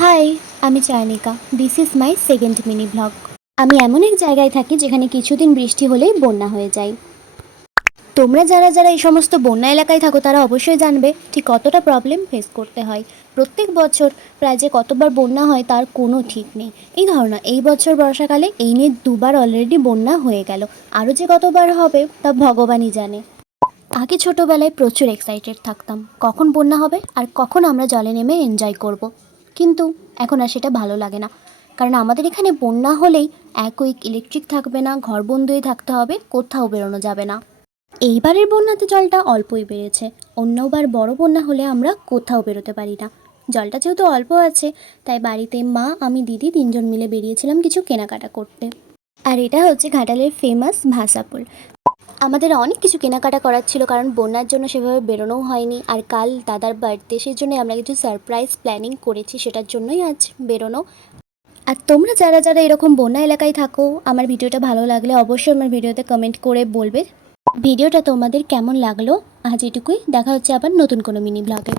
High, আমি Chaynika. This is my second mini blog. আমি এমন এক জায়গায় থাকি যেখানে কিছুদিন বৃষ্টি হলেই বন্যা হয়ে যায়। তোমরা যারা যারা এই সমস্ত বন্যা এলাকায় থাকো তারা অবশ্যই জানবে ঠিক কতটা প্রবলেম ফেস করতে হয়। প্রত্যেক বছর প্রায় যে কতবার বন্যা হয় তার কোনো ঠিক নেই। এই ধরো না, এই বছর বর্ষাকালে এই নিয়ে দুবার অলরেডি বন্যা হয়ে গেল। আরও যে কতবার হবে তা ভগবানই জানে। আগে ছোটোবেলায় প্রচুর এক্সাইটেড থাকতাম কখন বন্যা হবে আর কখন আমরা জলে নেমে এনজয় করব। কিন্তু এখন আর সেটা ভালো লাগে না, কারণ আমাদের এখানে বন্যা হলেই এক উইক ইলেকট্রিক থাকবে না, ঘর বন্ধই থাকতে হবে, কোথাও বেরোনো যাবে না। এইবারের বন্যাতে জলটা অল্পই বেড়েছে, অন্যবার বড় বন্যা হলে আমরা কোথাও বেরোতে পারি না। জলটা যেহেতু অল্প আছে তাই বাড়িতে মা, আমি, দিদি তিনজন মিলে বেরিয়েছিলাম কিছু কেনাকাটা করতে। আর এটা হচ্ছে ঘাটালের ফেমাস ভাসাপুল। আমাদের অনেক কিছু কেনাকাটা করার ছিল, কারণ বন্যার জন্য সেভাবে বেরোনোও হয়নি। আর কাল দাদার বার্থডে, সেই জন্যই আমরা কিছু সারপ্রাইজ প্ল্যানিং করেছি, সেটার জন্যই আজ বেরোনো। আর তোমরা যারা যারা এরকম বন্যা এলাকায় থাকো, আমার ভিডিওটা ভালো লাগলে অবশ্যই আমার ভিডিওতে কমেন্ট করে বলবে ভিডিওটা তোমাদের কেমন লাগলো। আজ এটুকুই, দেখা হচ্ছে আবার নতুন কোনো মিনি ব্লগে।